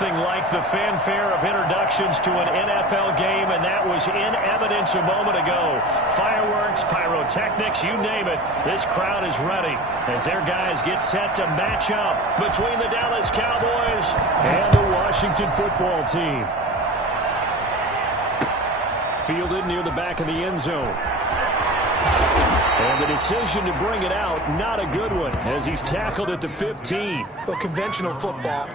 Nothing like the fanfare of introductions to an NFL game, and that was in evidence a moment ago. Fireworks, pyrotechnics, you name it. This crowd is ready as their guys get set to match up between the Dallas Cowboys and the Washington football team. Fielded near the back of the end zone. And the decision to bring it out, not a good one, as he's tackled at the 15. Well, conventional football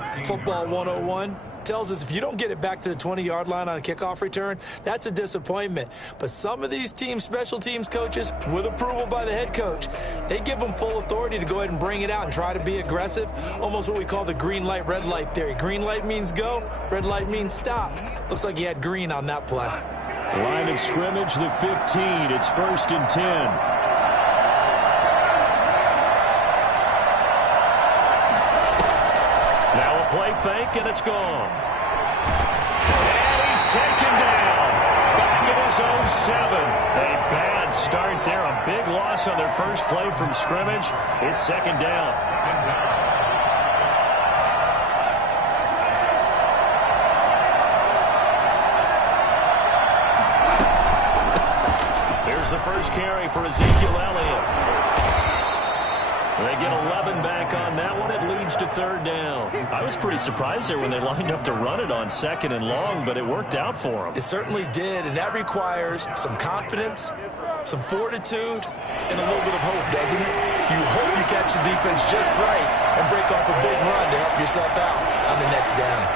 101, tells us if you don't get it back to the 20-yard line on a kickoff return, that's a disappointment. But some of these teams, special teams coaches, with approval by the head coach, they give them full authority to go ahead and bring it out and try to be aggressive, almost what we call the green light, red light theory. Green light means go, red light means stop. Looks like he had green on that play. Line of scrimmage, the 15. It's 1st and 10. Play fake, and it's gone. And he's taken down. Back at his own 7. A bad start there. A big loss on their first play from scrimmage. It's 2nd down. Here's the first carry for Ezekiel Elliott. They get 11 back on that one. It leads to 3rd down. I was pretty surprised there when they lined up to run it on 2nd and long, but it worked out for them. It certainly did, and that requires some confidence, some fortitude, and a little bit of hope, doesn't it? You hope you catch the defense just right and break off a big run to help yourself out on the next down.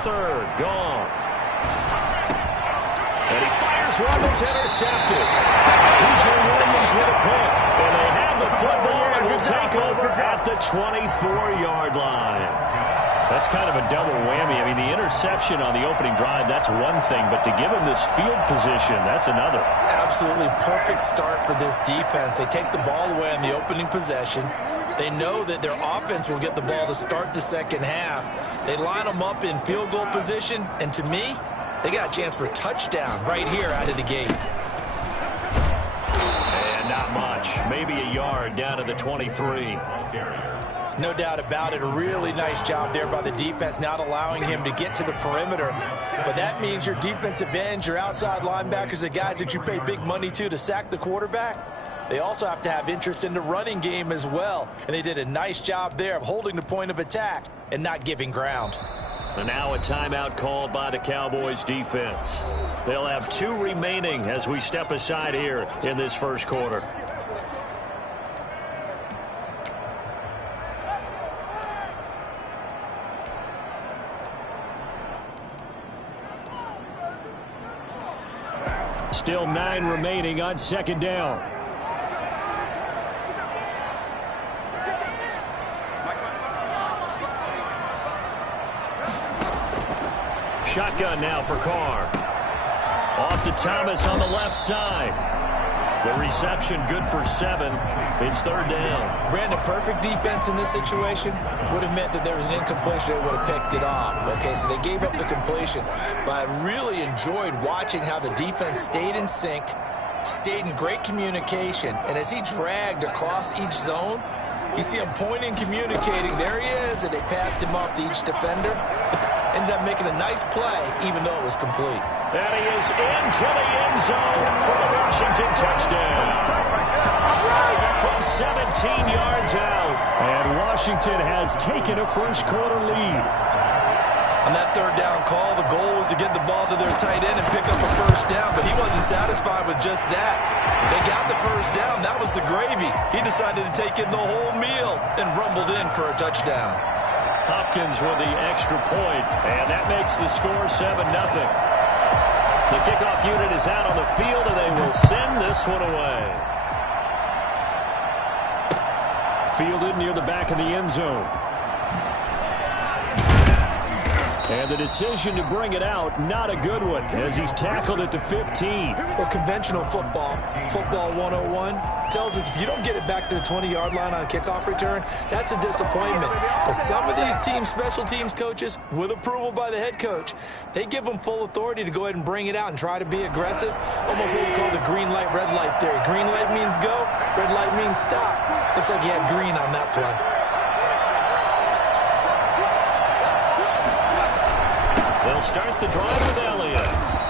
Third, Goff. And he fires one that's intercepted. P.J. Williams with a pick. And they have the football and will take over at the 24-yard line. That's kind of a double whammy. I mean, the interception on the opening drive, that's one thing. But to give him this field position, that's another. Absolutely perfect start for this defense. They take the ball away on the opening possession. They know that their offense will get the ball to start the second half. They line them up in field goal position, and to me, they got a chance for a touchdown right here out of the gate. And not much. Maybe a yard down to the 23. No doubt about it. A really nice job there by the defense, not allowing him to get to the perimeter. But that means your defensive ends, your outside linebackers, the guys that you pay big money to sack the quarterback, they also have to have interest in the running game as well. And they did a nice job there of holding the point of attack and not giving ground. And now a timeout called by the Cowboys defense. They'll have 2 remaining as we step aside here in this first quarter. Still 9 remaining on 2nd down. Shotgun now for Carr. Off to Thomas on the left side. The reception good for 7. It's 3rd down. Ran a perfect defense in this situation. Would have meant that there was an incompletion. They would have picked it off. Okay, so they gave up the completion. But I really enjoyed watching how the defense stayed in sync, stayed in great communication. And as he dragged across each zone, you see him pointing, communicating. There he is, and they passed him off to each defender. Ended up making a nice play, even though it was complete. And he is into the end zone for the Washington touchdown. From 17 yards out. And Washington has taken a first quarter lead. On that 3rd down call, the goal was to get the ball to their tight end and pick up a first down, but he wasn't satisfied with just that. They got the first down. That was the gravy. He decided to take in the whole meal and rumbled in for a touchdown. Hopkins with the extra point, and that makes the score 7-0. The kickoff unit is out on the field, and they will send this one away. Fielded near the back of the end zone. And the decision to bring it out, not a good one, as he's tackled at the 15. Well, conventional football 101, tells us if you don't get it back to the 20-yard line on a kickoff return, that's a disappointment. But some of these special teams coaches, with approval by the head coach, they give them full authority to go ahead and bring it out and try to be aggressive. Almost what we call the green light, red light theory. Green light means go, red light means stop. Looks like he had green on that play. They'll start the drive with Elliott.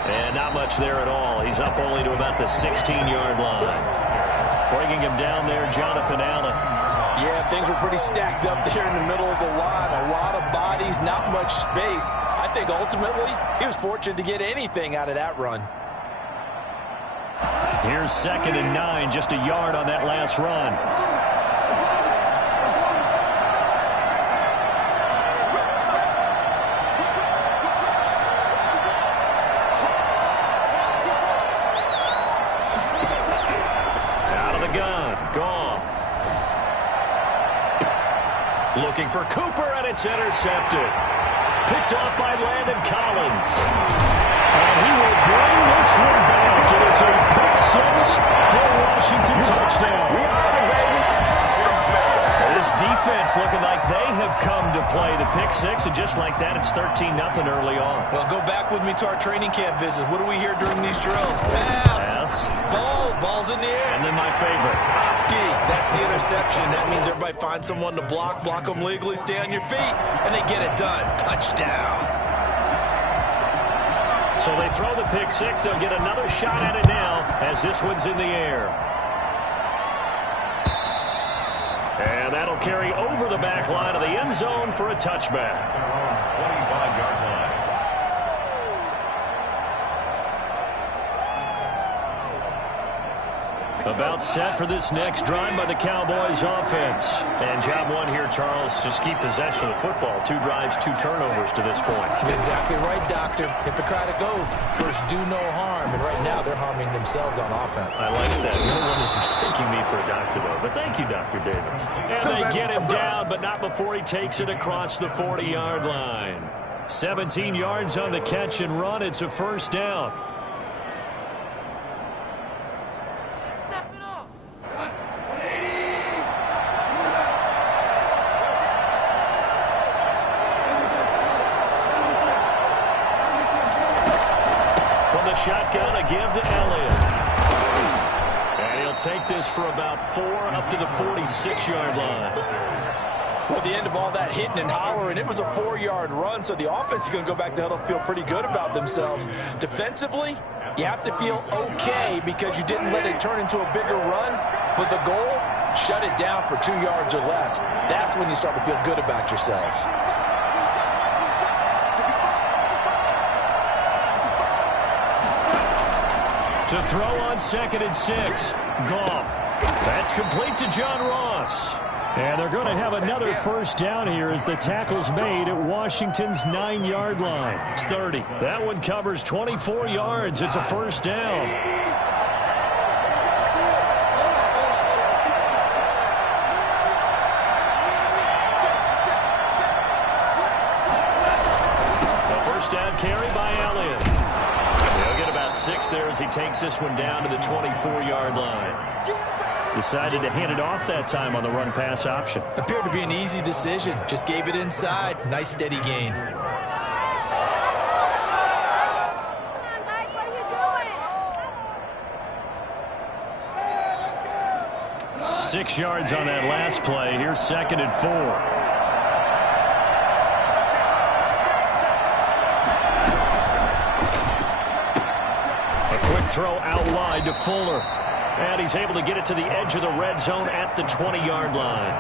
And not much there at all. He's up only to about the 16-yard line. Bringing him down there, Jonathan Allen. Yeah, things were pretty stacked up there in the middle of the line. A lot of bodies, not much space. I think ultimately he was fortunate to get anything out of that run. Here's 2nd and 9, just a yard on that last run. Looking for Cooper, and it's intercepted. Picked off by Landon Collins. And he will bring this one back. It is a pick 6 for a Washington touchdown. This defense looking like they have come to play the pick 6, and just like that, it's 13-0 early on. Well, go back with me to our training camp visits. What do we hear during these drills? Pass. Ball's in the air. And then my favorite. Oski. That's the interception. That means everybody finds someone to block them legally, stay on your feet, and they get it done. Touchdown. So they throw the pick 6. They'll get another shot at it now as this one's in the air. And that'll carry over the back line of the end zone for a touchback. 25-yard line. About set for this next drive by the Cowboys offense. And job one here, Charles, just keep possession of the football. 2 drives, 2 turnovers to this point. You're exactly right, Doctor. Hippocratic oath. First, do no harm. And right now, they're harming themselves on offense. I like that. No one is mistaking me for a doctor, though. But thank you, Dr. Davis. And they get him down, but not before he takes it across the 40-yard line. 17 yards on the catch and run. It's a first down. Shotgun, a give to Elliott. And he'll take this for about 4 up to the 46-yard line. Well, the end of all that hitting and hollering, it was a 4-yard run, so the offense is going to go back to huddle and feel pretty good about themselves. Defensively, you have to feel okay because you didn't let it turn into a bigger run, but the goal, shut it down for 2 yards or less. That's when you start to feel good about yourselves. To throw on 2nd and 6. Goff. That's complete to John Ross. And they're going to have another first down here as the tackle's made at Washington's 9-yard line. It's 30. That one covers 24 yards. It's a first down. The first down carry by Elliott. He'll get about 6 there as he takes this one down to the 24-yard line. Decided to hand it off that time on the run-pass option. Appeared to be an easy decision. Just gave it inside. Nice steady gain. Doing? 6 yards on that last play. Here's 2nd and 4. Throw out wide to Fuller. And he's able to get it to the edge of the red zone at the 20-yard line.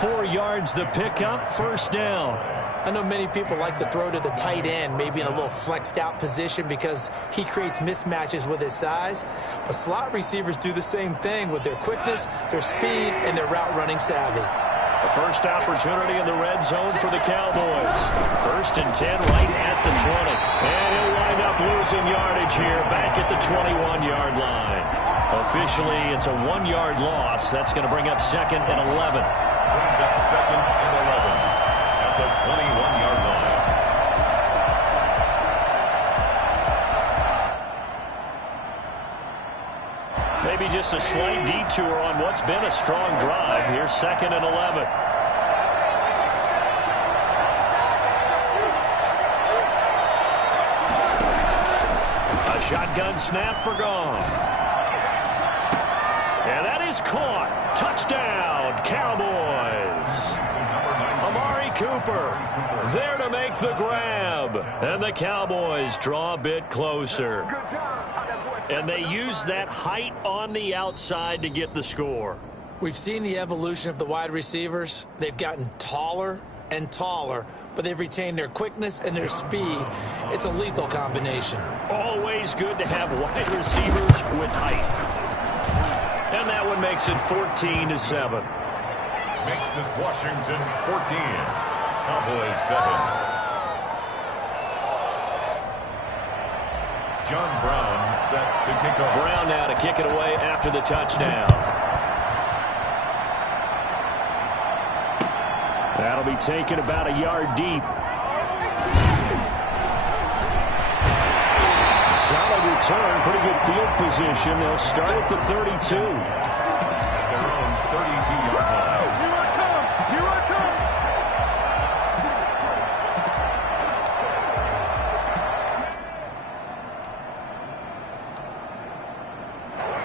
4 yards the pickup, first down. I know many people like to throw to the tight end, maybe in a little flexed out position because he creates mismatches with his size. But slot receivers do the same thing with their quickness, their speed, and their route running savvy. A first opportunity in the red zone for the Cowboys. 1st and 10 right at the 20. And he'll wind up losing yardage here back at the 21-yard line. Officially, it's a 1-yard loss. That's going to bring up 2nd and 11. Brings up 2nd and 11 at the 21-yard line. Maybe just a slight detour on what's been a strong drive. Here's 2nd and 11. A shotgun snap for gone. And that is caught. Touchdown, Cowboys. Amari Cooper there to make the grab. And the Cowboys draw a bit closer. And they use that height on the outside to get the score. We've seen the evolution of the wide receivers. They've gotten taller and taller, but they've retained their quickness and their speed. It's a lethal combination. Always good to have wide receivers with height. And that one makes it 14-7. Makes this Washington 14. Cowboys 7. John Brown set to kick off. Brown now to kick it away after the touchdown. That'll be taken about a yard deep. Solid return, pretty good field position. They'll start at the 32. Their own 32-yard line. Here I come! Here I come!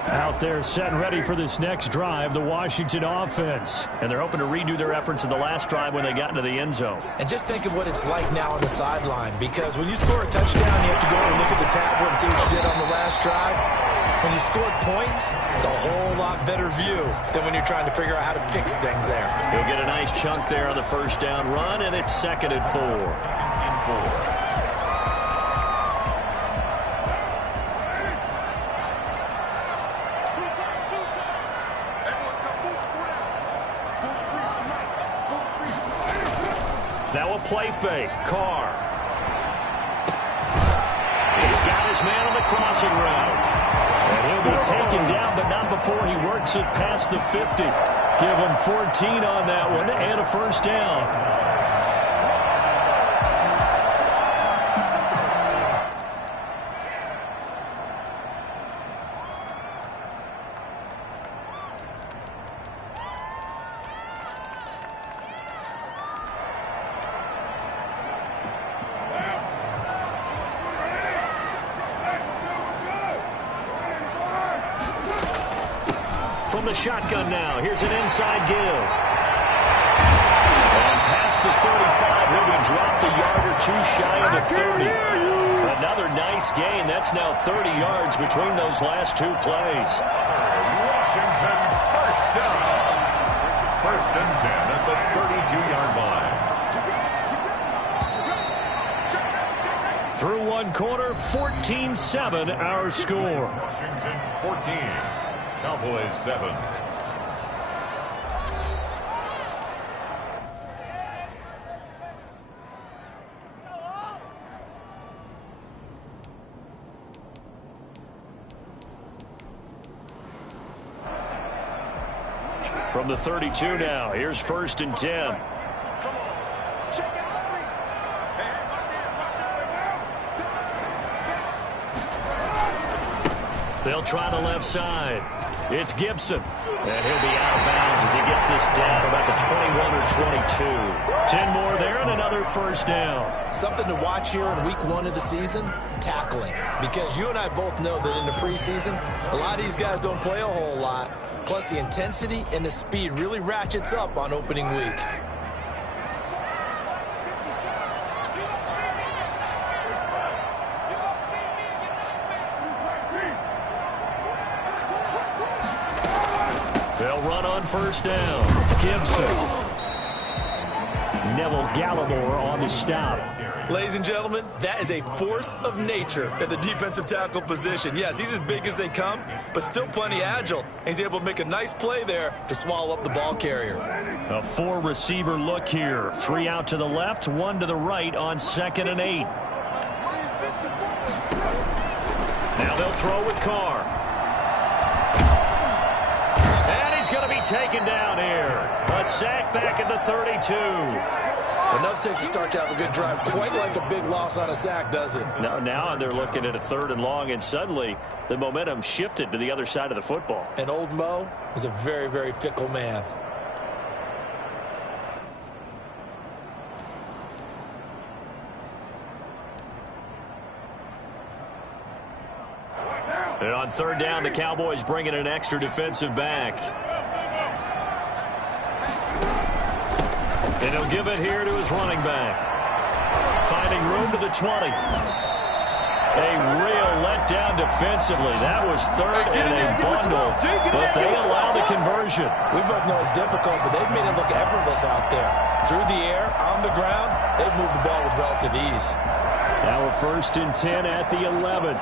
Out there set and ready for this next drive, the Washington offense. And they're hoping to redo their efforts in the last drive when they got into the end zone. And just think of what it's like now on the sideline, because when you score a touchdown, you have to go and look at the tablet and see what you did on the last drive. When you scored points, it's a whole lot better view than when you're trying to figure out how to fix things there. He'll get a nice chunk there on the first down run, and it's 2nd and 4. Now a play fake. Carr. He's got his man on the crossing route. And he'll be taken down, but not before he works it past the 50. Give him 14 on that one and a first down. From the shotgun now, here's an inside give. And past the 35, he'll be dropped a yard or two shy of the 30. Another nice gain. That's now 30 yards between those last two plays. Washington first down. 1st and 10 at the 32-yard line. Through one quarter, 14-7 our score. Washington 14. Cowboys 7. From the 32 now, here's 1st and 10. They'll try the left side. It's Gibson. And he'll be out of bounds as he gets this down about the 21 or 22. 10 more there and another first down. Something to watch here in week 1 of the season, tackling. Because you and I both know that in the preseason, a lot of these guys don't play a whole lot. Plus, the intensity and the speed really ratchets up on opening week. They'll run on first down. Gibson. Neville Gallimore on the stop. Ladies and gentlemen, that is a force of nature at the defensive tackle position. Yes, he's as big as they come, but still plenty agile. He's able to make a nice play there to swallow up the ball carrier. A 4-receiver look here. 3 out to the left, 1 to the right on 2nd and 8. Now they'll throw with Carr. And he's going to be taken down here. A sack back at the 32. Enough takes to start to have a good drive. Quite like a big loss on a sack, does it? No, now they're looking at a 3rd and long, and suddenly the momentum shifted to the other side of the football. And old Mo is a very, very fickle man. And on 3rd down, the Cowboys bring in an extra defensive back. And he'll give it here to his running back. Finding room to the 20. A real letdown defensively. That was 3rd and a bundle, but they allow the conversion. We both know it's difficult, but they've made it look effortless out there. Through the air, on the ground, they've moved the ball with relative ease. Now a 1st and 10 at the 11.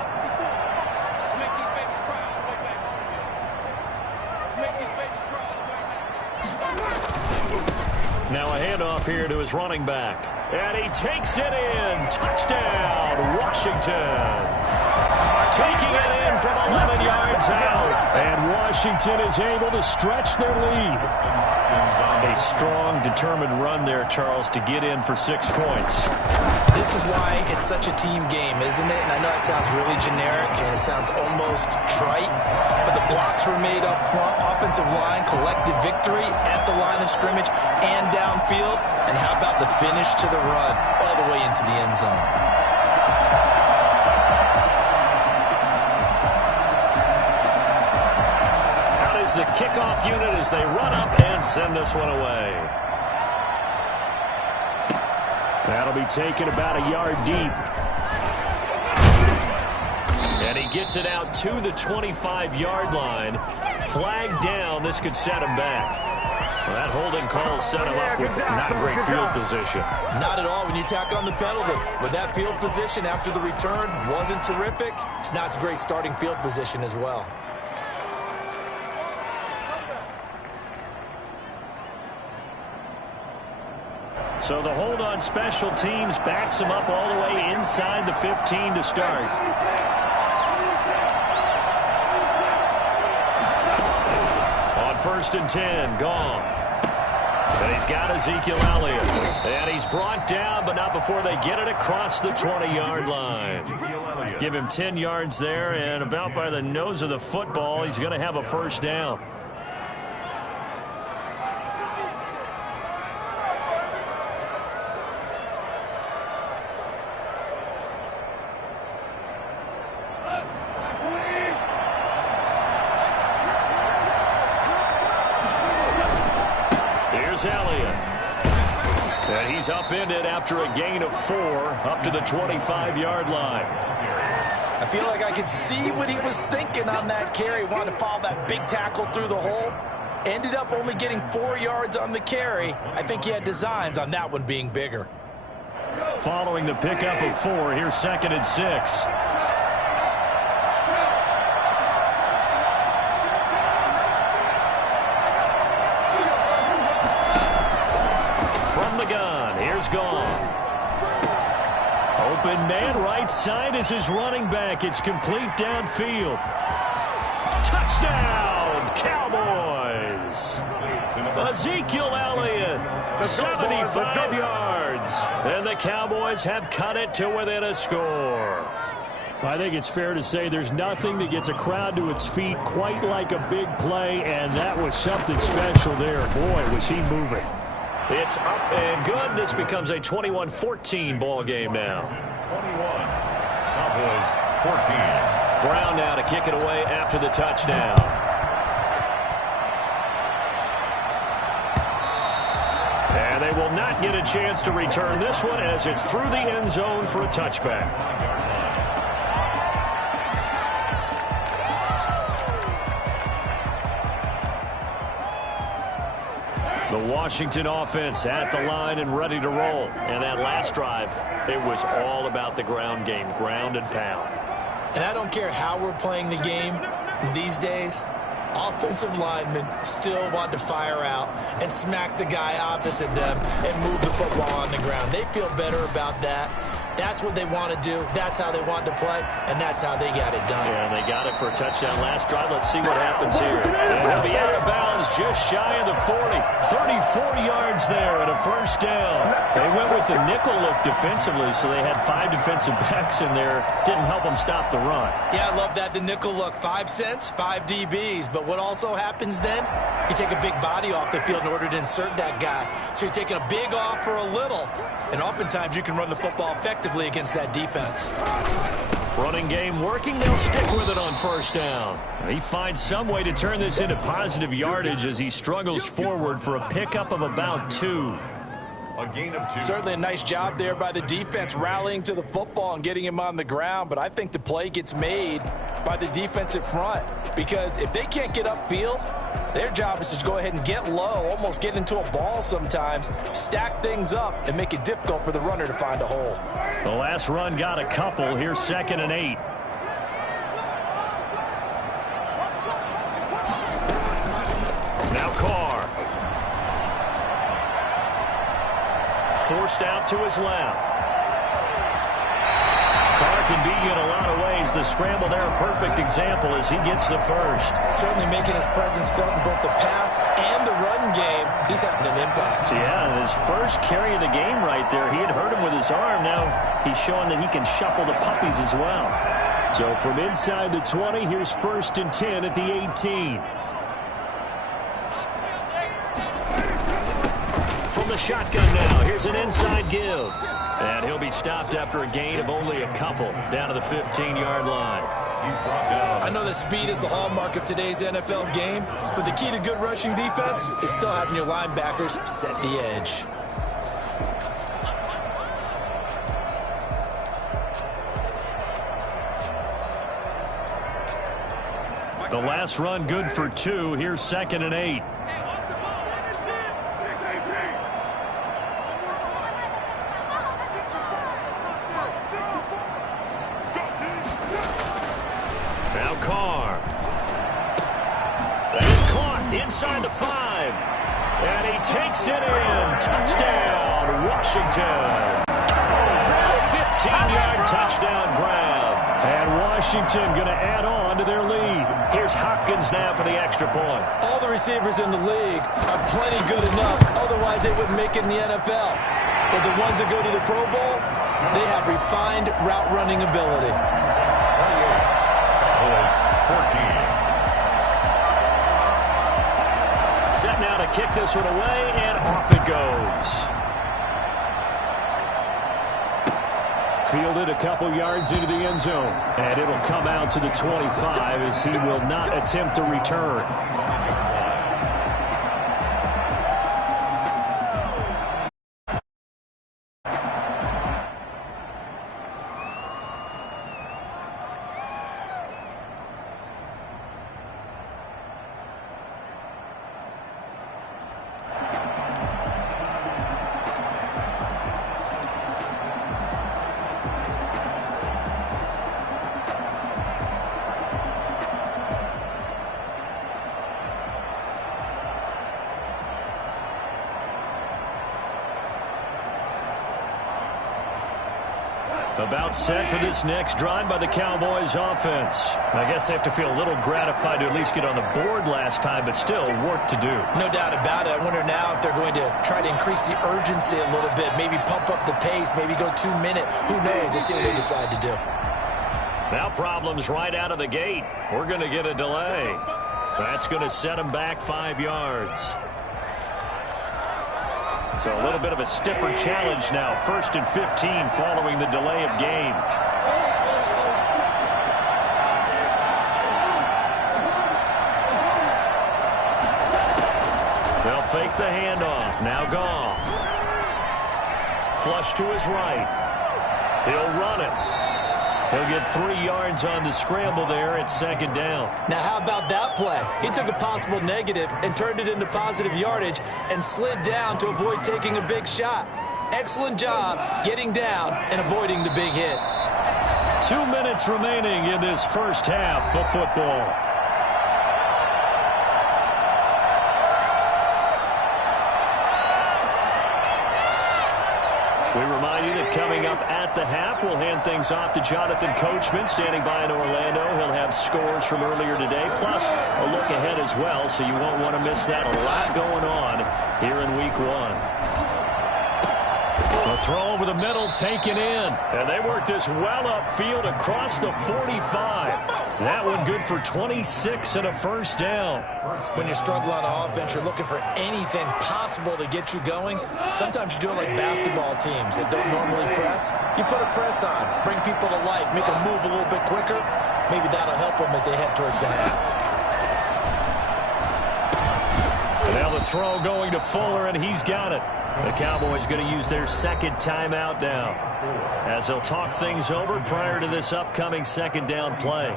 Now a handoff here to his running back. And he takes it in. Touchdown, Washington. Taking it in from 11 yards out. And Washington is able to stretch their lead. A strong, determined run there, Charles, to get in for 6 points. This is why it's such a team game, isn't it? And I know it sounds really generic and it sounds almost trite, but the blocks were made up front, offensive line, collective victory at the line of scrimmage and downfield. And how about the finish to the run all the way into the end zone? Out is the kickoff unit as they run up and send this one away. That'll be taken about a yard deep. And he gets it out to the 25-yard line. Flag down. This could set him back. Well, that holding call set him up with not great field position. Not at all when you tack on the penalty. With that field position after the return wasn't terrific, it's not a great starting field position as well. So the hold on special teams backs him up all the way inside the 15 to start. On 1st and 10, Goff. And he's got Ezekiel Elliott. And he's brought down, but not before they get it across the 20-yard line. Give him 10 yards there, and about by the nose of the football, he's going to have a 1st down. Elliott. And he's upended after a gain of 4 up to the 25-yard line. I feel like I could see what he was thinking on that carry. Wanted to follow that big tackle through the hole. Ended up only getting 4 yards on the carry. I think he had designs on that one being bigger. Following the pickup of 4, here's 2nd and 6. Goff. Open man right side is his running back. It's complete downfield. Touchdown, Cowboys. Ezekiel Elliott, 75 yards. And the Cowboys have cut it to within a score. I think it's fair to say there's nothing that gets a crowd to its feet quite like a big play, and that was something special there. Boy, was he moving. It's up and good. This becomes a 21-14 ball game now. 21. Cowboys 14. Brown now to kick it away after the touchdown. And they will not get a chance to return this one as it's through the end zone for a touchback. The Washington offense at the line and ready to roll. And that last drive, it was all about the ground game, ground and pound. And I don't care how we're playing the game these days, offensive linemen still want to fire out and smack the guy opposite them and move the football on the ground. They feel better about that That's what they want to do. That's how they want to play, and that's how they got it done. Yeah, and they got it for a touchdown last drive. Let's see what happens here. And he'll be out of bounds just shy of the 40. 34 yards there and a first down. They went with the nickel look defensively, so they had 5 defensive backs in there. Didn't help them stop the run. Yeah, I love that, the nickel look. 5 cents, 5 DBs. But what also happens then? You take a big body off the field in order to insert that guy. So you're taking a big off for a little. And oftentimes you can run the football effectively against that defense. Running game working. They'll stick with it on first down. He finds some way to turn this into positive yardage as he struggles forward for a pickup of about 2. A gain of 2. Certainly a nice job there by the defense rallying to the football and getting him on the ground, but I think the play gets made by the defensive front because if they can't get upfield, their job is to go ahead and get low, almost get into a ball sometimes, stack things up, and make it difficult for the runner to find a hole. The last run got a couple. Here's 2nd and 8. Now Carr. Forced out to his left. Carr can beat you in a lot of ways. The scramble there, a perfect example as he gets the first. Certainly making his presence felt in both the pass and the run game. He's having an impact. Yeah, his first carry of the game right there. He had hurt him with his arm. Now he's showing that he can shuffle the puppies as well. So from inside the 20, here's 1st and 10 at the 18. From the shotgun now, here's an inside give. And he'll be stopped after a gain of only a couple, down to the 15-yard line. I know that speed is the hallmark of today's NFL game, but the key to good rushing defense is still having your linebackers set the edge. The last run good for 2. Here's 2nd and 8. Now Carr. That is caught inside the 5. And he takes it in. Touchdown, Washington. 15-yard touchdown grab. And Washington going to add on to their lead. Here's Hopkins now for the extra point. All the receivers in the league are plenty good enough. Otherwise, they wouldn't make it in the NFL. But the ones that go to the Pro Bowl, they have refined route running ability. 14. Set now to kick this one away, and off it goes. Fielded a couple yards into the end zone, and it'll come out to the 25 as he will not attempt to return. About set for this next drive by the Cowboys offense. I guess they have to feel a little gratified to at least get on the board last time, but still work to do. No doubt about it. I wonder now if they're going to try to increase the urgency a little bit, maybe pump up the pace, maybe go 2-minute. Who knows? Let's see what they decide to do. Now problems right out of the gate. We're going to get a delay. That's going to set them back 5 yards. So a little bit of a stiffer challenge now. 1st and 15 following the delay of game. They'll fake the handoff. Now Goff. Flush to his right. He'll run it. He'll get 3 yards on the scramble there. It's 2nd down. Now, how about that play? He took a possible negative and turned it into positive yardage and slid down to avoid taking a big shot. Excellent job getting down and avoiding the big hit. 2 minutes remaining in this first half of football. We remind you that coming up at the half. We'll hand things off to Jonathan Coachman, standing by in Orlando. He'll have scores from earlier today, plus a look ahead as well, so you won't want to miss that. A lot going on here in Week 1. The throw over the middle taken in. And they work this well upfield across the 45. That one good for 26 and a first down. When you're struggling on offense, you're looking for anything possible to get you going. Sometimes you do it like basketball teams that don't normally press. You put a press on, bring people to life, make them move a little bit quicker. Maybe that'll help them as they head towards the half. And now the throw going to Fuller, and he's got it. The Cowboys going to use their second timeout now, as they'll talk things over prior to this upcoming second down play.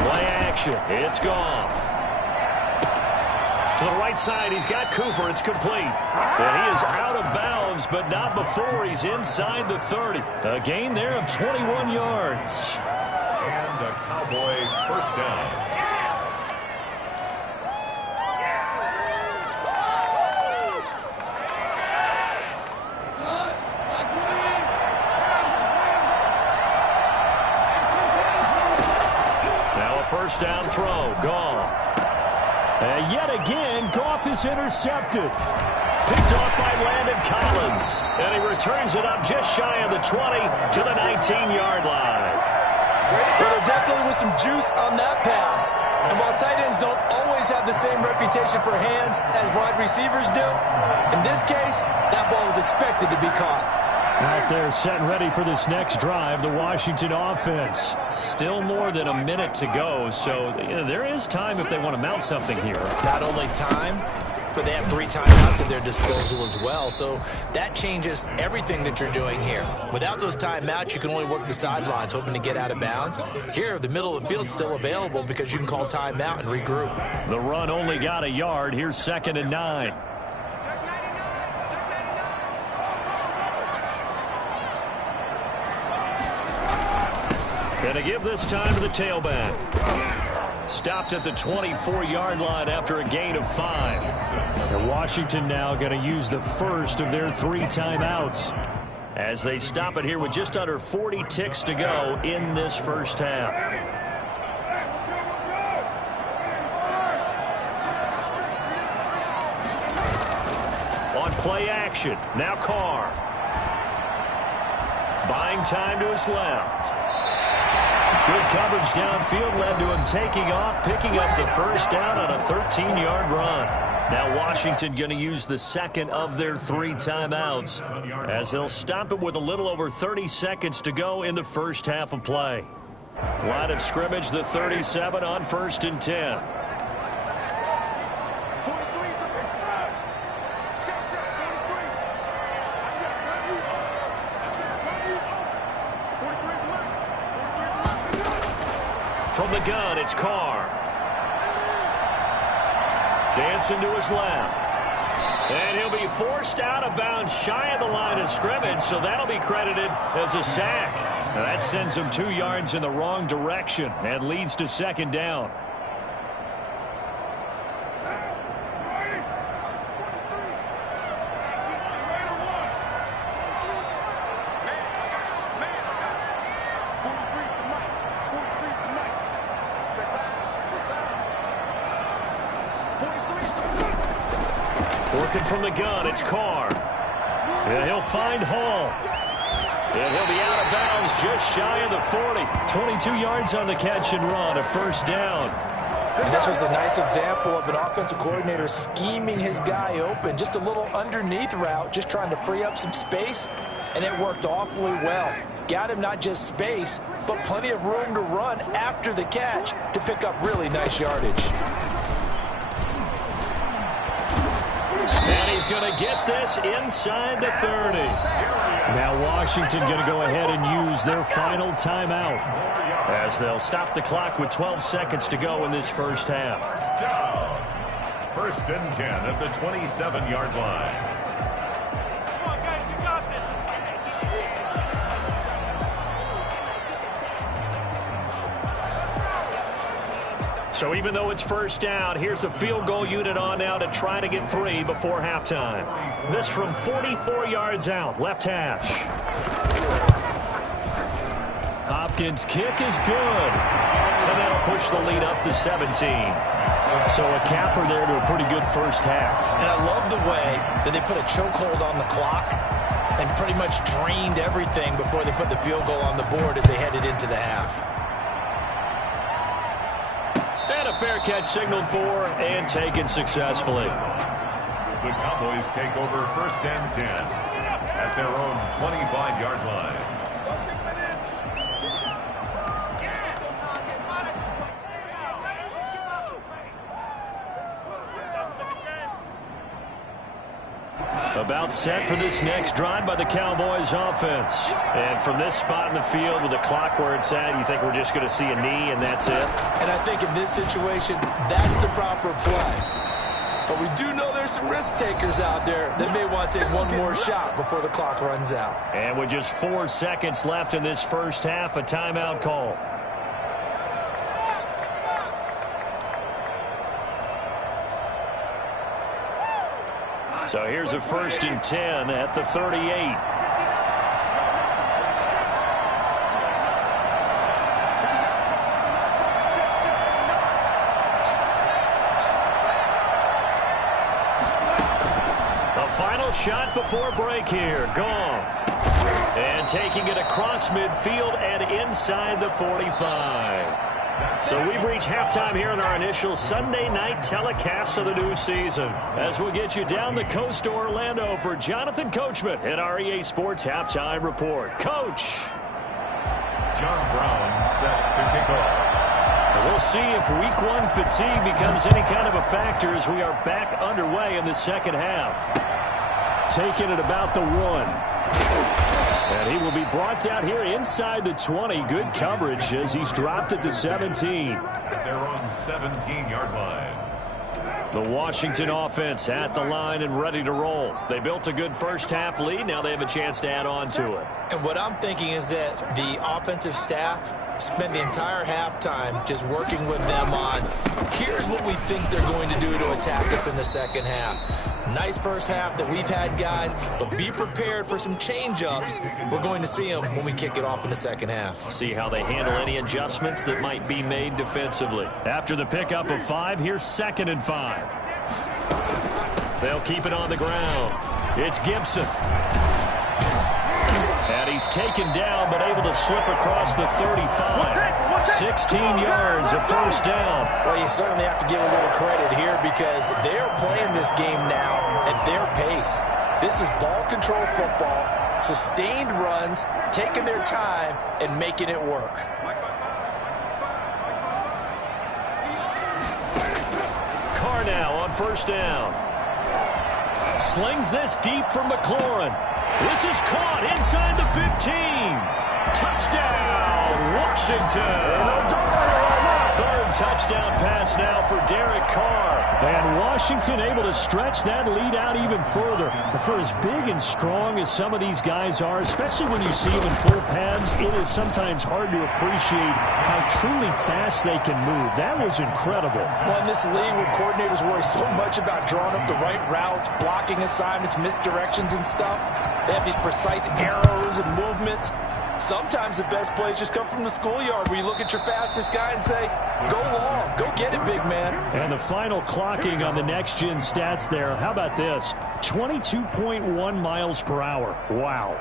Play action. It's Goff. To the right side, he's got Cooper. It's complete. And he is out of bounds, but not before he's inside the 30. A gain there of 21 yards. And a Cowboy first down. Now a first down throw. Goff. And yet again, Goff is intercepted. Picked off by Landon Collins. And he returns it up just shy of the 20 to the 19-yard line. Well, there definitely was some juice on that pass. And while tight ends don't always have the same reputation for hands as wide receivers do, in this case, that ball was expected to be caught. Out there setting ready for this next drive, the Washington offense. Still more than a minute to go, so there is time if they want to mount something here. Not only time, but they have 3 timeouts at their disposal as well, so that changes everything that you're doing here. Without those timeouts, you can only work the sidelines, hoping to get out of bounds. Here, the middle of the field's still available because you can call timeout and regroup. The run only got a yard. Here's 2nd and 9. And to give this time to the tailback. Stopped at the 24-yard line after a gain of 5. And Washington now going to use the first of their 3 timeouts, as they stop it here with just under 40 ticks to go in this first half. On play action, now Carr. Buying time to his left. Good coverage downfield led to him taking off, picking up the first down on a 13-yard run. Now Washington going to use the second of their 3 timeouts, as they'll stop it with a little over 30 seconds to go in the first half of play. Line of scrimmage, the 37 on 1st and 10. From the gun, it's Carr. Dancing to his left. And he'll be forced out of bounds shy of the line of scrimmage, so that'll be credited as a sack. Now that sends him 2 yards in the wrong direction and leads to 2nd down. Working from the gun, it's Carr. And he'll find Hall. And he'll be out of bounds just shy of the 40. 22 yards on the catch and run, a first down. And this was a nice example of an offensive coordinator scheming his guy open. Just a little underneath route, just trying to free up some space, and it worked awfully well. Got him not just space, but plenty of room to run after the catch to pick up really nice yardage. And he's going to get this inside the 30. Now Washington going to go ahead and use their final timeout, as they'll stop the clock with 12 seconds to go in this first half. 1st and 10 at the 27-yard line. Come on, guys, you got So even though it's first down, here's the field goal unit on now to try to get 3 before halftime. This from 44 yards out, left hash. Hopkins' kick is good. And that'll push the lead up to 17. So a capper there to a pretty good first half. And I love the way that they put a chokehold on the clock and pretty much drained everything before they put the field goal on the board as they headed into the half. And a fair catch signaled for and taken successfully. The Cowboys take over 1st and 10 at their own 25-yard line. About set for this next drive by the Cowboys offense. And from this spot in the field with the clock where it's at, you think we're just going to see a knee and that's it? And I think in this situation, that's the proper play. But we do know there's some risk takers out there that may want to take one more shot before the clock runs out. And with just 4 seconds left in this first half, a timeout call. So here's a 1st and 10 at the 38. A final shot before break here. Goff. And taking it across midfield and inside the 45. So we've reached halftime here in our initial Sunday night telecast of the new season. As we'll get you down the coast to Orlando for Jonathan Coachman at our EA Sports Halftime Report. Coach. John Brown set to kick off. We'll see if week 1 fatigue becomes any kind of a factor as we are back underway in the second half. Taking it about the 1. And he will be brought down here inside the 20. Good coverage as he's dropped at the 17. They're on 17-yard line. The Washington offense at the line and ready to roll. They built a good first half lead. Now they have a chance to add on to it. And what I'm thinking is that the offensive staff spent the entire halftime just working with them on, here's what we think they're going to do to attack us in the second half. Nice first half that we've had, guys, but be prepared for some change-ups. We're going to see them when we kick it off in the second half. See how they handle any adjustments that might be made defensively. After the pickup of 5, here's 2nd and 5. They'll keep it on the ground. It's Gibson. And he's taken down, but able to slip across the 35. 16 yards, a first down. Well, you certainly have to give a little credit here because they're playing this game now at their pace. This is ball control football, sustained runs, taking their time, and making it work. Carr now on first down. Slings this deep from McLaurin. This is caught inside the 15. Touchdown, Washington. 3rd touchdown pass now for Derek Carr. And Washington able to stretch that lead out even further. For as big and strong as some of these guys are, especially when you see them in full pads, it is sometimes hard to appreciate how truly fast they can move. That was incredible. Well, in this league where coordinators worry so much about drawing up the right routes, blocking assignments, misdirections and stuff, they have these precise arrows and movements. Sometimes the best plays just come from the schoolyard where you look at your fastest guy and say, go long, go get it, big man. And the final clocking on the next-gen stats there, how about this? 22.1 miles per hour. Wow.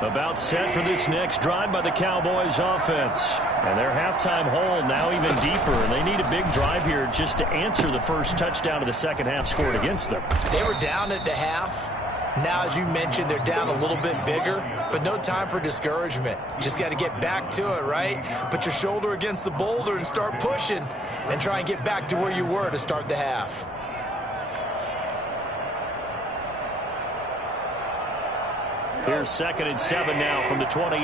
About set for this next drive by the Cowboys offense. And their halftime hole now even deeper, and they need a big drive here just to answer the first touchdown of the second half scored against them. They were down at the half. Now, as you mentioned, they're down a little bit bigger, but no time for discouragement. Just got to get back to it, right? Put your shoulder against the boulder and start pushing and try and get back to where you were to start the half. Here's 2nd and 7 now from the 28.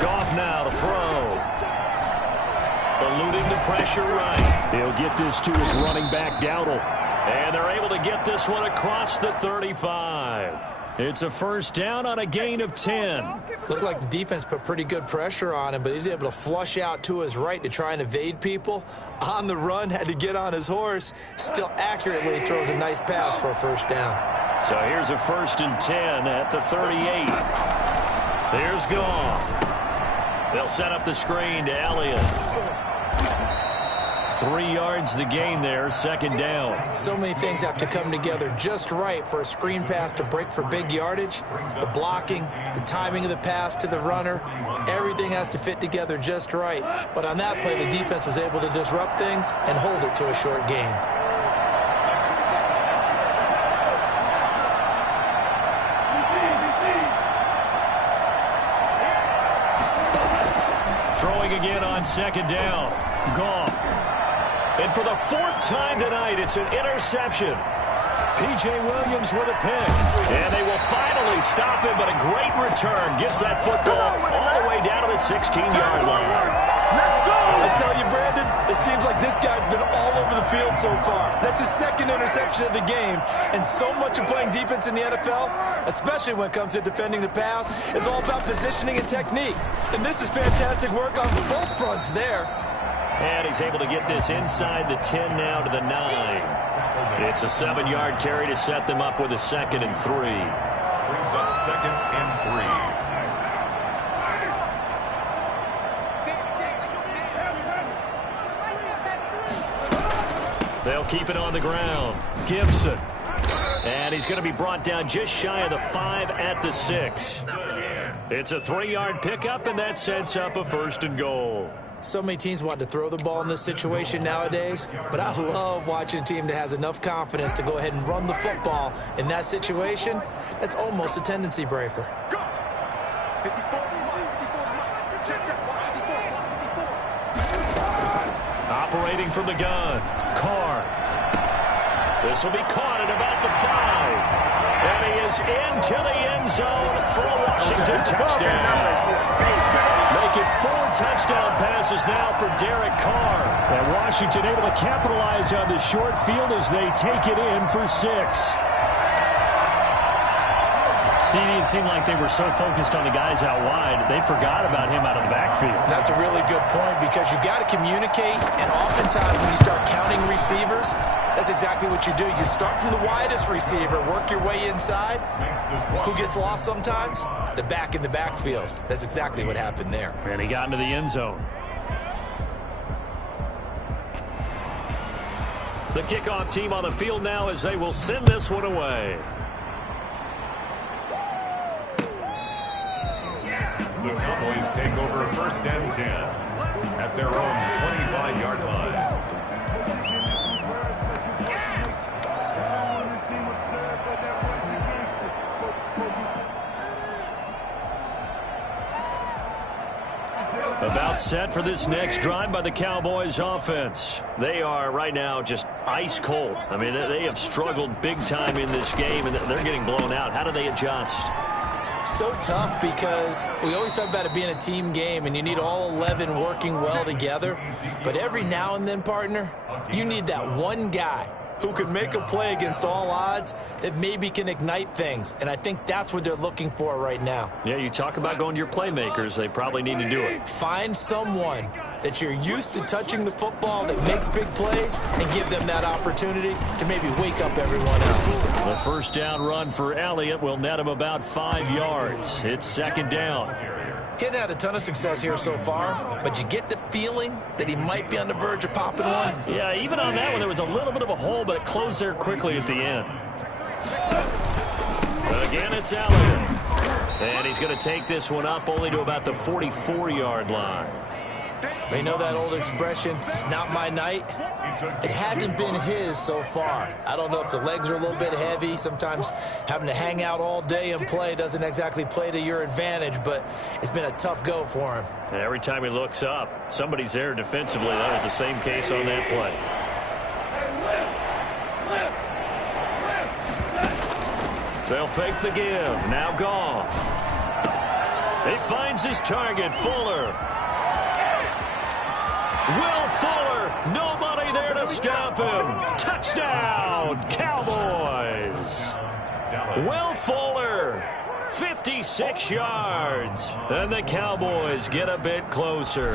Goff now to throw. pressure right. He'll get this to his running back, Dowdle. And they're able to get this one across the 35. It's a first down on a gain of 10. Looked like the defense put pretty good pressure on him, but he's able to flush out to his right to try and evade people. On the run, had to get on his horse. Still accurately throws a nice pass for a first down. So here's a 1st and 10 at the 38. Here's Goff. They'll set up the screen to Elliott. 3 yards the gain there, 2nd down. So many things have to come together just right for a screen pass to break for big yardage. The blocking, the timing of the pass to the runner, everything has to fit together just right. But on that play, the defense was able to disrupt things and hold it to a short gain. Throwing again on 2nd down. Goff. And for the 4th time tonight, it's an interception. P.J. Williams with a pick. And they will finally stop him, but a great return gets that football all the way down to the 16-yard line. I tell you, Brandon, it seems like this guy's been all over the field so far. That's his 2nd interception of the game. And so much of playing defense in the NFL, especially when it comes to defending the pass, is all about positioning and technique. And this is fantastic work on both fronts there. And he's able to get this inside the 10 now to the 9. It's a 7-yard carry to set them up with a 2nd and 3. Brings up 2nd and 3. They'll keep it on the ground. Gibson. And he's going to be brought down just shy of the 5 at the 6. It's a 3-yard pickup, and that sets up a 1st and goal. So many teams want to throw the ball in this situation nowadays, but I love watching a team that has enough confidence to go ahead and run the football in that situation. That's almost a tendency breaker. Operating from the gun, Carr. This will be caught at about the 5. And he is into the end zone for a Washington touchdown. Make it 4 touchdown passes now for Derek Carr. And Washington able to capitalize on the short field as they take it in for 6. CD, it seemed like they were so focused on the guys out wide, they forgot about him out of the backfield. That's a really good point because you've got to communicate, and oftentimes when you start counting receivers, that's exactly what you do. You start from the widest receiver, work your way inside. Who gets lost sometimes? The back in the backfield. That's exactly what happened there. And he got into the end zone. The kickoff team on the field now as they will send this one away. The Cowboys take over 1st and 10 at their own 25-yard line. About set for this next drive by the Cowboys offense. They are right now just ice cold. I mean, they have struggled big time in this game, and they're getting blown out. How do they adjust? So tough because we always talk about it being a team game and you need all 11 working well together. But every now and then, partner, you need that one guy who can make a play against all odds that maybe can ignite things. And I think that's what they're looking for right now. Yeah, you talk about going to your playmakers. They probably need to do it. Find someone that you're used to touching the football that makes big plays and give them that opportunity to maybe wake up everyone else. The 1st down run for Elliott will net him about 5 yards. It's 2nd down. He hadn't had a ton of success here so far, but you get the feeling that he might be on the verge of popping one. Yeah, even on that one, there was a little bit of a hole, but it closed there quickly at the end. Again, it's Elliott. And he's going to take this one up only to about the 44-yard line. They know that old expression, it's not my night. It hasn't been his so far. I don't know if the legs are a little bit heavy. Sometimes having to hang out all day and play doesn't exactly play to your advantage, but it's been a tough go for him. And every time he looks up, somebody's there defensively. That was the same case on that play. They'll fake the give. Now Goff. He finds his target, Fuller. Will Fuller Nobody there to stop him. Touchdown, Cowboys. Will Fuller, 56 yards. And the Cowboys get a bit closer.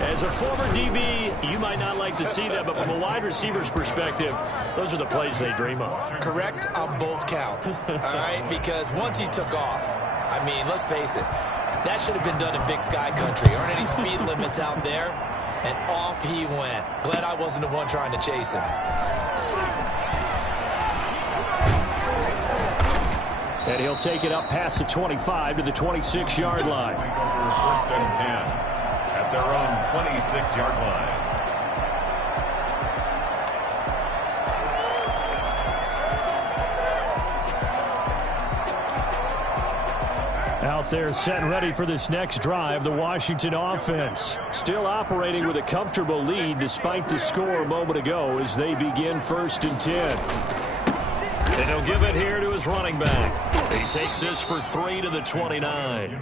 As a former DB, you might not like to see that, but from a wide receiver's perspective, those are the plays they dream of. Correct on both counts, all right? Because once he took off, I mean, let's face it, that should have been done in Big Sky Country. Aren't any speed limits out there? And off he went. Glad I wasn't the one trying to chase him. And he'll take it up past the 25 to the 26-yard line. First and 10 at their own 26-yard line. Out there set and ready for this next drive, the Washington offense. Still operating with a comfortable lead despite the score a moment ago as they begin 1st and 10. And he'll give it here to his running back. He takes this for 3 to the 29.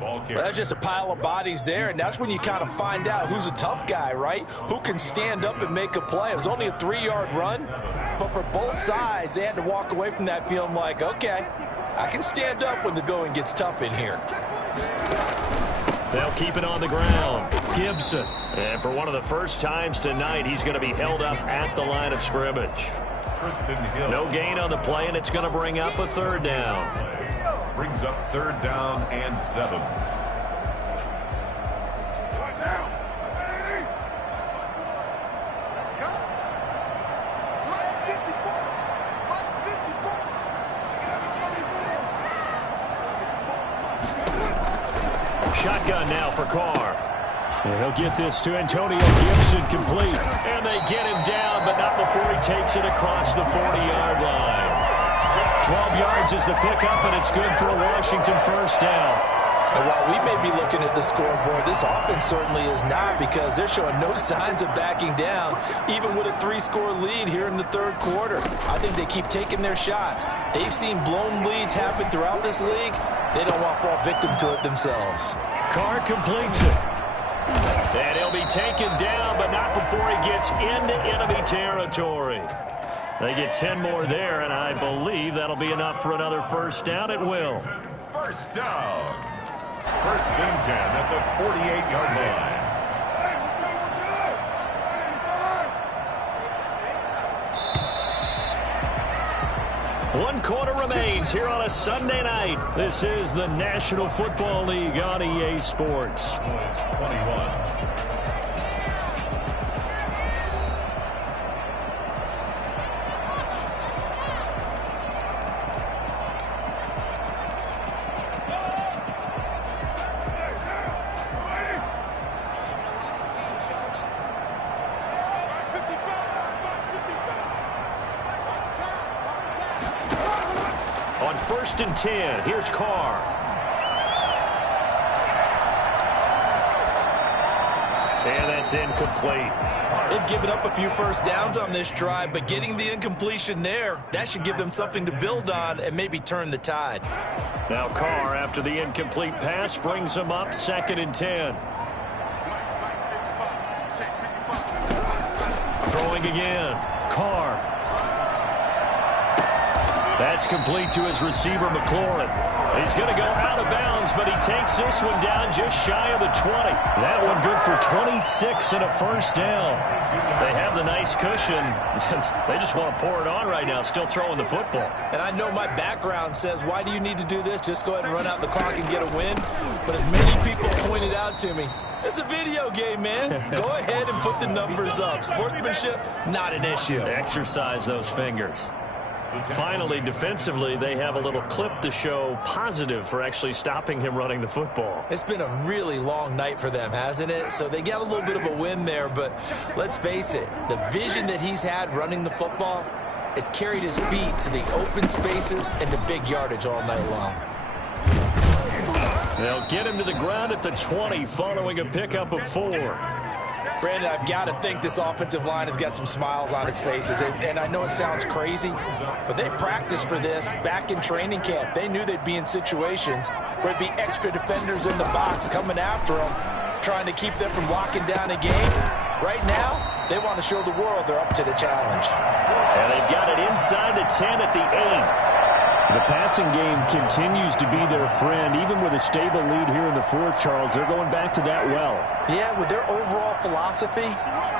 Well, that's just a pile of bodies there, and that's when you kind of find out who's a tough guy, right? Who can stand up and make a play. It was only a 3-yard run, but for both sides, they had to walk away from that feeling like, okay, I can stand up when the going gets tough in here. They'll keep it on the ground. Gibson. And for one of the first times tonight, he's going to be held up at the line of scrimmage. No gain on the play, and it's going to bring up a 3rd down. Brings up 3rd down and 7. Shotgun now for Carr. And he'll get this to Antonio Gibson complete. And they get him down, but not before he takes it across the 40-yard line. 12 yards is the pickup, and it's good for a Washington 1st down. And while we may be looking at the scoreboard, this offense certainly is not, because they're showing no signs of backing down, even with a 3-score lead here in the 3rd quarter. I think they keep taking their shots. They've seen blown leads happen throughout this league. They don't want to fall victim to it themselves. Carr completes it. And he'll be taken down, but not before he gets into enemy territory. They get 10 more there, and I believe that'll be enough for another 1st down. It will. 1st down. 1st and 10 at the 48-yard line. One quarter remains here on a Sunday night. This is the National Football League on EA Sports. 21. On 1st and 10, here's Carr. And that's incomplete. They've given up a few 1st downs on this drive, but getting the incompletion there, that should give them something to build on and maybe turn the tide. Now Carr, after the incomplete pass, brings him up 2nd and 10. Throwing again. Carr. That's complete to his receiver, McLaurin. He's going to go out of bounds, but he takes this one down just shy of the 20. That one good for 26 and a 1st down. They have the nice cushion. They just want to pour it on right now, still throwing the football. And I know my background says, why do you need to do this? Just go ahead and run out the clock and get a win. But as many people pointed out to me, it's a video game, man. Go ahead and put the numbers up. Sportsmanship, not an issue. Exercise those fingers. Finally, defensively, they have a little clip to show positive for actually stopping him running the football. It's been a really long night for them, hasn't it? So they got a little bit of a win there, but let's face it, the vision that he's had running the football has carried his feet to the open spaces and the big yardage all night long. They'll get him to the ground at the 20 following a pickup of 4. Brandon, I've got to think this offensive line has got some smiles on its faces. And I know it sounds crazy, but they practiced for this back in training camp. They knew they'd be in situations where there'd be extra defenders in the box coming after them, trying to keep them from locking down a game. Right now, they want to show the world they're up to the challenge. And they've got it inside the 10 at the 8. The passing game continues to be their friend. Even with a stable lead here in the fourth, Charles, they're going back to that well. Yeah, with their overall philosophy,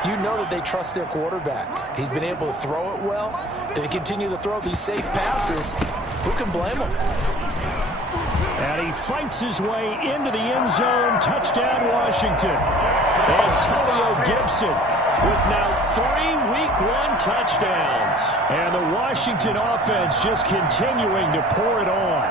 you know that they trust their quarterback. He's been able to throw it well. They continue to throw these safe passes. Who can blame them? And he fights his way into the end zone. Touchdown, Washington. Antonio Gibson with now 3 Week 1 touchdowns. And the Washington offense just continuing to pour it on.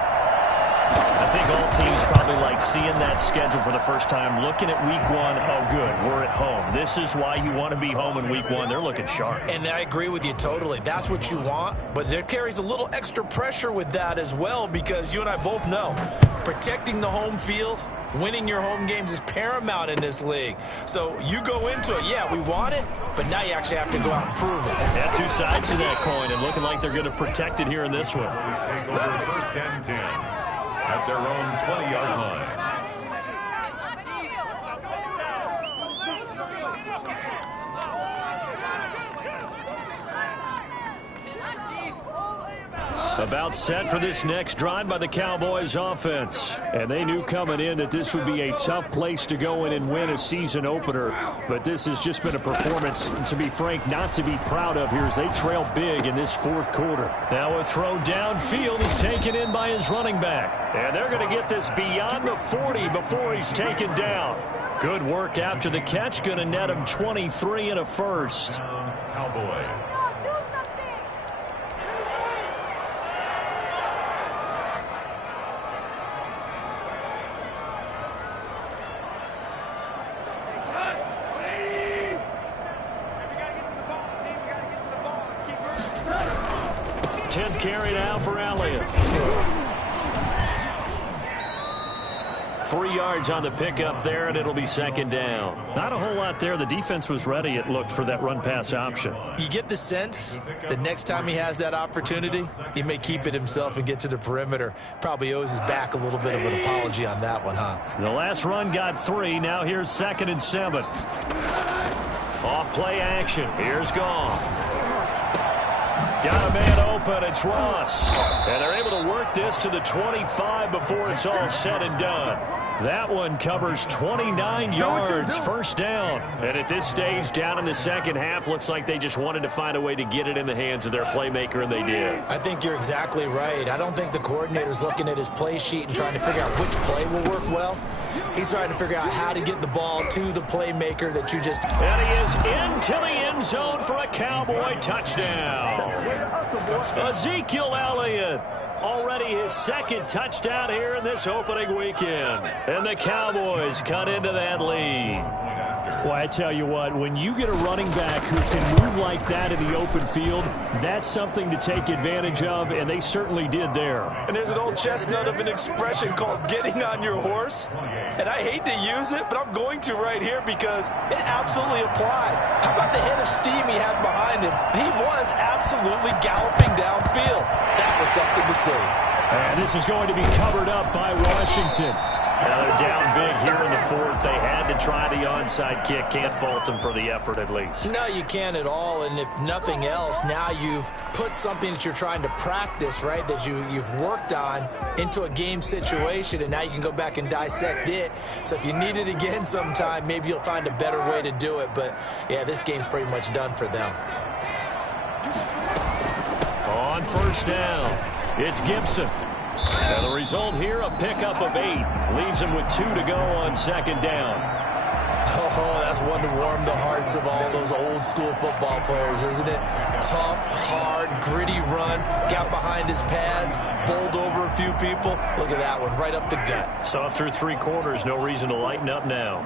I think all teams probably like seeing that schedule for the first time, looking at Week 1. Oh, good, we're at home. This is why you want to be home in Week 1. They're looking sharp. And I agree with you totally. That's what you want. But there carries a little extra pressure with that as well, because you and I both know protecting the home field, winning your home games is paramount in this league. So you go into it, yeah, we want it, but now you actually have to go out and prove it. Yeah, two sides to that coin, and looking like they're going to protect it here in this one. Take over first and 10 at their own 20-yard line. About set for this next drive by the Cowboys offense. And they knew coming in that this would be a tough place to go in and win a season opener. But this has just been a performance, to be frank, not to be proud of here as they trail big in this fourth quarter. Now a throw downfield is taken in by his running back. And they're going to get this beyond the 40 before he's taken down. Good work after the catch. Going to net him 23 and a first. Cowboys. Carry now for Elliott. 3 yards on the pickup there, and it'll be second down. Not a whole lot there. The defense was ready, it looked, for that run-pass option. You get the sense that next time he has that opportunity, he may keep it himself and get to the perimeter. Probably owes his back a little bit of an apology on that one, huh? The last run got 3. Now here's 2nd and 7. Off play action. Here's Goff. Got a man open. It's Ross. And they're able to work this to the 25 before it's all said and done. That one covers 29 yards, first down. And at this stage, down in the second half, looks like they just wanted to find a way to get it in the hands of their playmaker, and they did. I think you're exactly right. I don't think the coordinator's looking at his play sheet and trying to figure out which play will work well. He's trying to figure out how to get the ball to the playmaker that you just... And he is into the end zone for a Cowboy touchdown. Ezekiel Elliott. Already his 2nd touchdown here in this opening weekend. And the Cowboys cut into that lead. Boy, I tell you what, when you get a running back who can move like that in the open field, that's something to take advantage of, and they certainly did there. And there's an old chestnut of an expression called getting on your horse. And I hate to use it, but I'm going to right here because it absolutely applies. How about the hit of steam he had behind him? He was absolutely galloping downfield. That was something to see. And this is going to be covered up by Washington. Now they're down big here in the fourth. They had to try the onside kick. Can't fault them for the effort at least. No, you can't at all. And if nothing else, now you've put something that you're trying to practice, right, that you've worked on into a game situation, and now you can go back and dissect it. So if you need it again sometime, maybe you'll find a better way to do it. But, yeah, this game's pretty much done for them. On first down, it's Gibson. And the result here, a pickup of 8. Leaves him with 2 to go on second down. Oh, that's one to warm the hearts of all those old school football players, isn't it? Tough, hard, gritty run. Got behind his pads, bowled over a few people. Look at that one, right up the gut. Saw it through 3 quarters. No reason to lighten up now.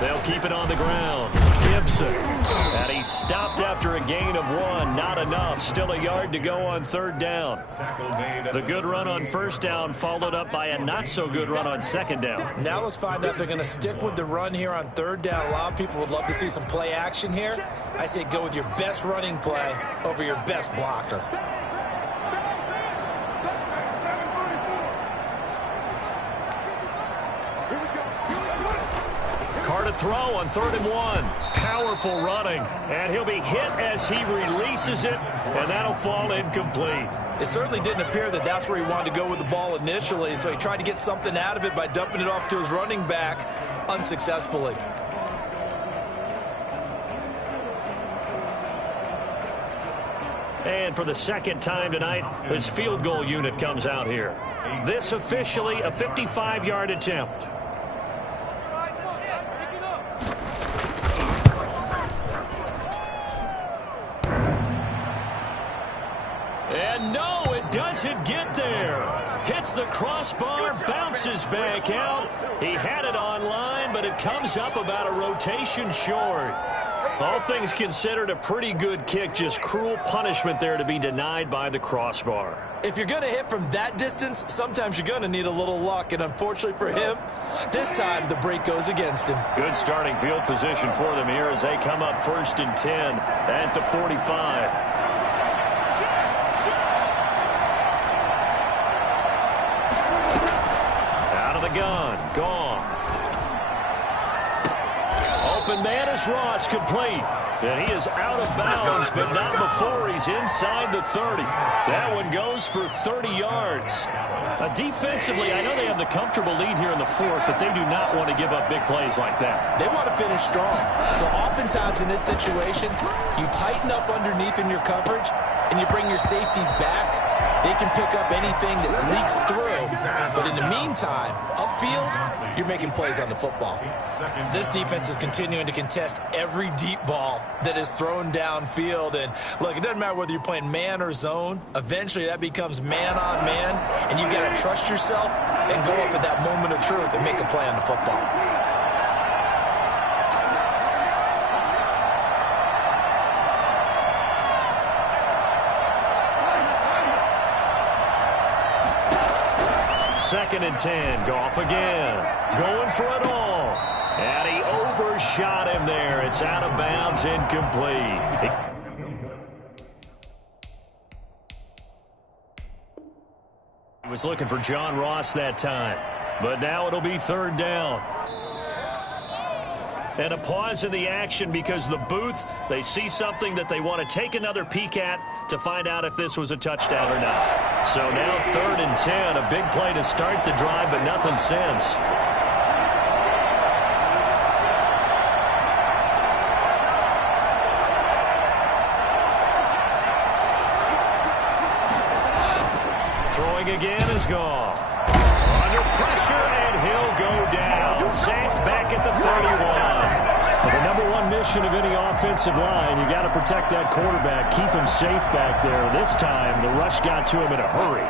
They'll keep it on the ground. Gibson. And he stopped after a gain of 1. Not enough. Still a yard to go on third down. The good run on first down followed up by a not-so-good run on second down. Now let's find out if they're going to stick with the run here on third down. A lot of people would love to see some play action here. I say go with your best running play over your best blocker. Here we go. Nowhere to throw on 3rd and 1. Powerful running. And he'll be hit as he releases it, and that'll fall incomplete. It certainly didn't appear that that's where he wanted to go with the ball initially, so he tried to get something out of it by dumping it off to his running back unsuccessfully. And for the second time tonight, this field goal unit comes out here. This officially a 55-yard attempt. And no, it doesn't get there. Hits the crossbar, bounces back out. He had it on line, but it comes up about a rotation short. All things considered, a pretty good kick, just cruel punishment there to be denied by the crossbar. If you're going to hit from that distance, sometimes you're going to need a little luck, and unfortunately for him, this time the break goes against him. Good starting field position for them here as they come up 1st and 10 at the 45. Gun, gone. Open man is Ross, complete. And he is out of bounds, but not before he's inside the 30. That one goes for 30 yards. Defensively, I know they have the comfortable lead here in the 4th, but they do not want to give up big plays like that. They want to finish strong. So oftentimes in this situation, you tighten up underneath in your coverage, and you bring your safeties back. They can pick up anything that leaks through. But in the meantime, upfield, you're making plays on the football. This defense is continuing to contest every deep ball that is thrown downfield. And look, it doesn't matter whether you're playing man or zone. Eventually, that becomes man on man. And you got to trust yourself and go up at that moment of truth and make a play on the football. Second and 10. Goff again. Going for it all. And he overshot him there. It's out of bounds, incomplete. He was looking for John Ross that time. But now it'll be 3rd down. And a pause in the action because the booth, they see something that they want to take another peek at to find out if this was a touchdown or not. So now 3rd and 10, a big play to start the drive, but nothing since. Throwing again is Goff. Under pressure, and he'll go down. Sacked back at the 31. The number one mission of any offensive line, you got to protect that quarterback, keep him safe back there. This time, the rush got to him in a hurry.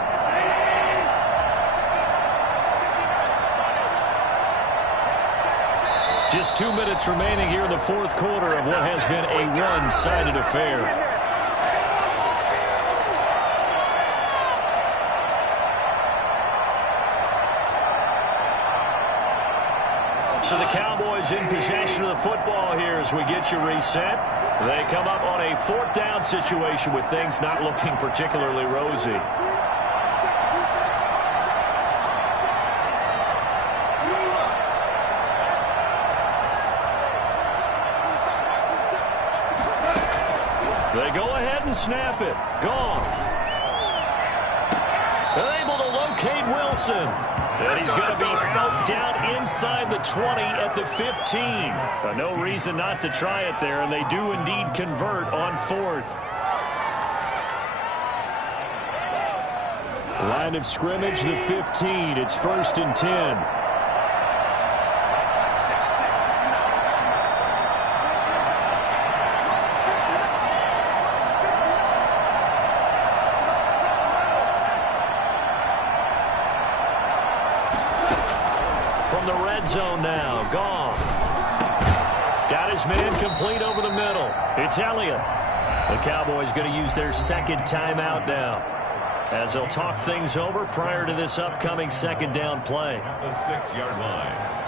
Just 2 minutes remaining here in the 4th quarter of what has been a one-sided affair. So the Cowboys in possession of the football here as we get you reset. They come up on a 4th down situation with things not looking particularly rosy. They go ahead and snap it. Gone. They're able to locate Wilson. And he's going to be out down inside the 20 at the 15. No reason not to try it there, and they do indeed convert on 4th. Line of scrimmage, the 15. It's 1st and 10. Zone now. Gone. Got his man complete over the middle. It's Elliott. The Cowboys going to use their second timeout now as they'll talk things over prior to this upcoming 2nd down play. At the 6-yard line.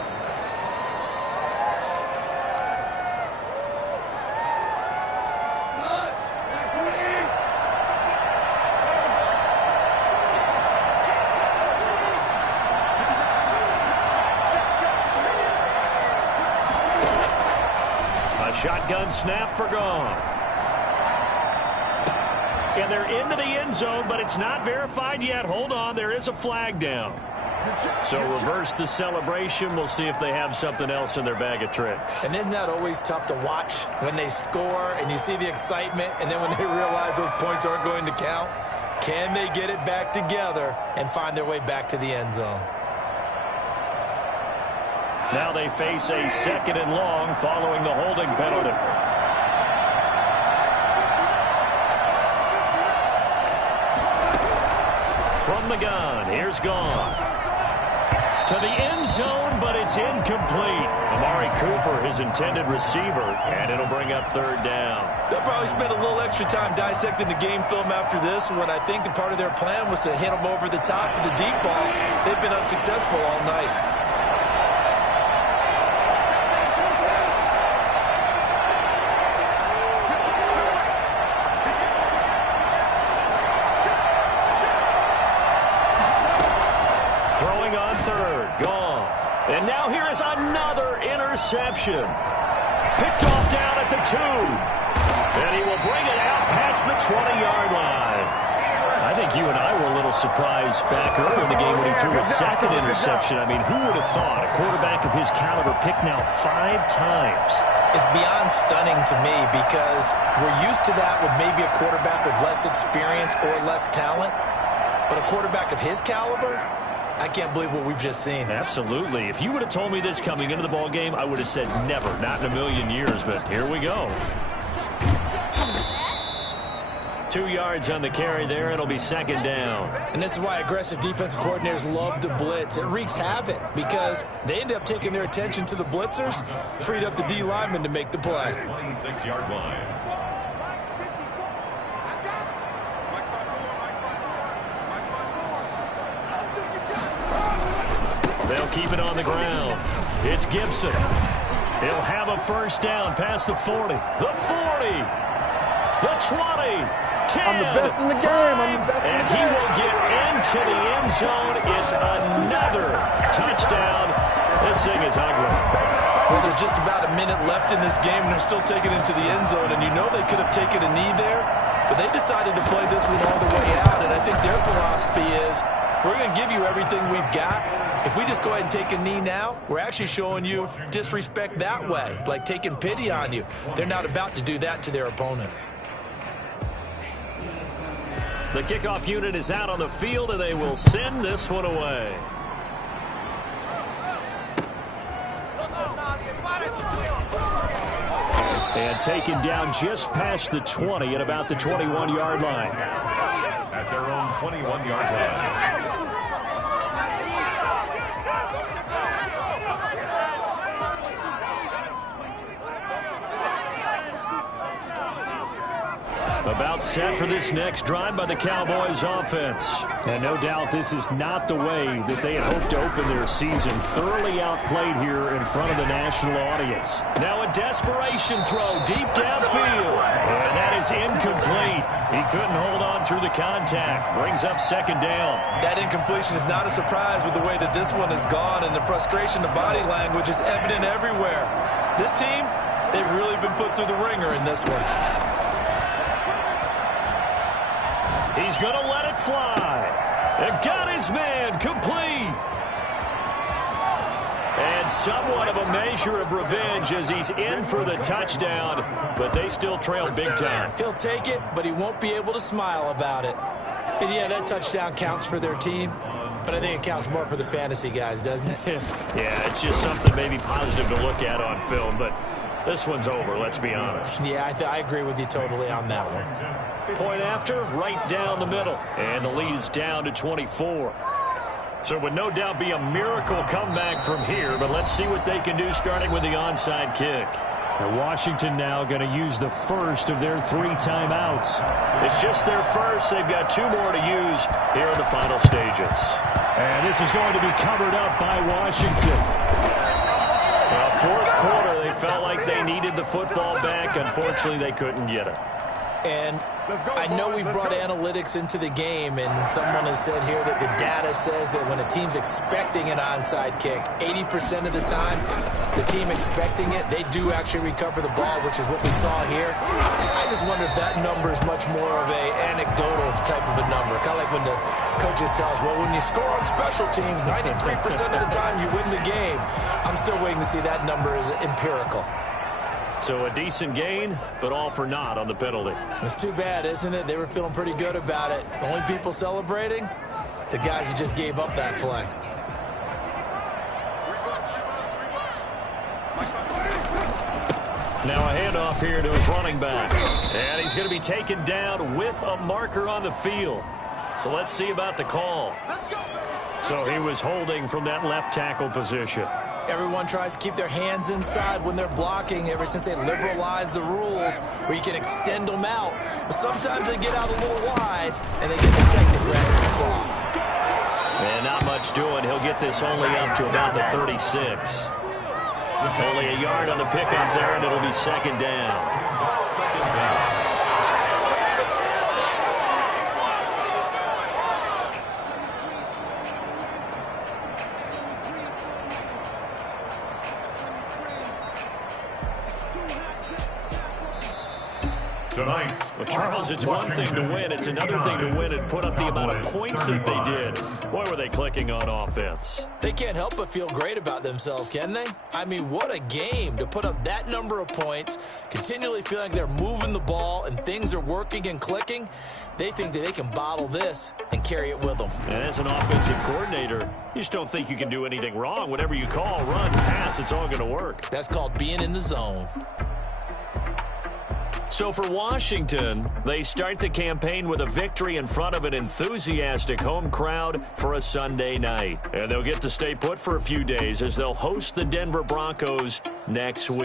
Shotgun snap for Goff. And they're into the end zone, but it's not verified yet. Hold on, there is a flag down. So reverse the celebration. We'll see if they have something else in their bag of tricks. And isn't that always tough to watch when they score and you see the excitement, and then when they realize those points aren't going to count? Can they get it back together and find their way back to the end zone? Now they face a 2nd and long following the holding penalty. From the gun, here's Goff. To the end zone, but it's incomplete. Amari Cooper, his intended receiver, and it'll bring up 3rd down. They'll probably spend a little extra time dissecting the game film after this one. I think the part of their plan was to hit them over the top of the deep ball. They've been unsuccessful all night. And now here is another interception. Picked off down at the 2. And he will bring it out past the 20-yard line. I think you and I were a little surprised back earlier in the game when he threw a 2nd interception. I mean, who would have thought a quarterback of his caliber picked now 5 times? It's beyond stunning to me because we're used to that with maybe a quarterback with less experience or less talent. But a quarterback of his caliber, I can't believe what we've just seen. Absolutely. If you would have told me this coming into the ball game, I would have said never, not in a million years, but here we go. 2 yards on the carry there. It'll be 2nd down. And this is why aggressive defensive coordinators love to blitz. It wreaks havoc because they end up taking their attention to the blitzers, freed up the D lineman to make the play. 26-yard line. They'll keep it on the ground. It's Gibson. He'll have a 1st down past the 40. The 40. The 20. 10. I'm the best in the game. I'm the best in the game. And he will get into the end zone. It's another touchdown. This thing is ugly. Well, there's just about a minute left in this game, and they're still taking it to the end zone. And you know they could have taken a knee there, but they decided to play this one all the way out. And I think their philosophy is, we're going to give you everything we've got. If we just go ahead and take a knee now, we're actually showing you disrespect that way, like taking pity on you. They're not about to do that to their opponent. The kickoff unit is out on the field, and they will send this one away. And taken down just past the 20 at about the 21-yard line. At their own 21-yard line. About set for this next drive by the Cowboys offense. And no doubt this is not the way that they had hoped to open their season. Thoroughly outplayed here in front of the national audience. Now a desperation throw deep downfield. And that is incomplete. He couldn't hold on through the contact. Brings up 2nd down. That incompletion is not a surprise with the way that this one has gone, and the frustration, the body language is evident everywhere. This team, they've really been put through the ringer in this one. He's going to let it fly. And got his man complete. And somewhat of a measure of revenge as he's in for the touchdown, but they still trail big time. He'll take it, but he won't be able to smile about it. And yeah, that touchdown counts for their team, but I think it counts more for the fantasy guys, doesn't it? Yeah, it's just something maybe positive to look at on film, but this one's over, let's be honest. Yeah, I agree with you totally on that one. Point after, right down the middle. And the lead is down to 24. So it would no doubt be a miracle comeback from here, but let's see what they can do starting with the onside kick. And Washington now going to use the first of their 3 timeouts. It's just their first. They've got 2 more to use here in the final stages. And this is going to be covered up by Washington. Well, 4th quarter, they felt like they needed the football back. Unfortunately, they couldn't get it. And I know we brought analytics into the game, and someone has said here that the data says that when a team's expecting an onside kick, 80% of the time, the team expecting it, they do actually recover the ball, which is what we saw here. I just wonder if that number is much more of a anecdotal type of a number. Kind of like when the coaches tell us, well, when you score on special teams, 93% of the time you win the game. I'm still waiting to see that number is empirical. So a decent gain, but all for naught on the penalty. It's too bad, isn't it? They were feeling pretty good about it. The only people celebrating, the guys who just gave up that play. Now a handoff here to his running back. And he's going to be taken down with a marker on the field. So let's see about the call. So he was holding from that left tackle position. Everyone tries to keep their hands inside when they're blocking ever since they liberalized the rules where you can extend them out. But sometimes they get out a little wide and they get detected grabbing some cloth. And not much doing. He'll get this only up to about the 36. Only a yard on the pickup there, and it'll be second down. Well, Charles, it's one thing to win. It's another thing to win and put up the amount of points that they did. Boy, were they clicking on offense. They can't help but feel great about themselves, can they? I mean, what a game to put up that number of points, continually feel like they're moving the ball and things are working and clicking. They think that they can bottle this and carry it with them. And as an offensive coordinator, you just don't think you can do anything wrong. Whatever you call, run, pass, it's all going to work. That's called being in the zone. So for Washington, they start the campaign with a victory in front of an enthusiastic home crowd for a Sunday night. And they'll get to stay put for a few days as they'll host the Denver Broncos next week.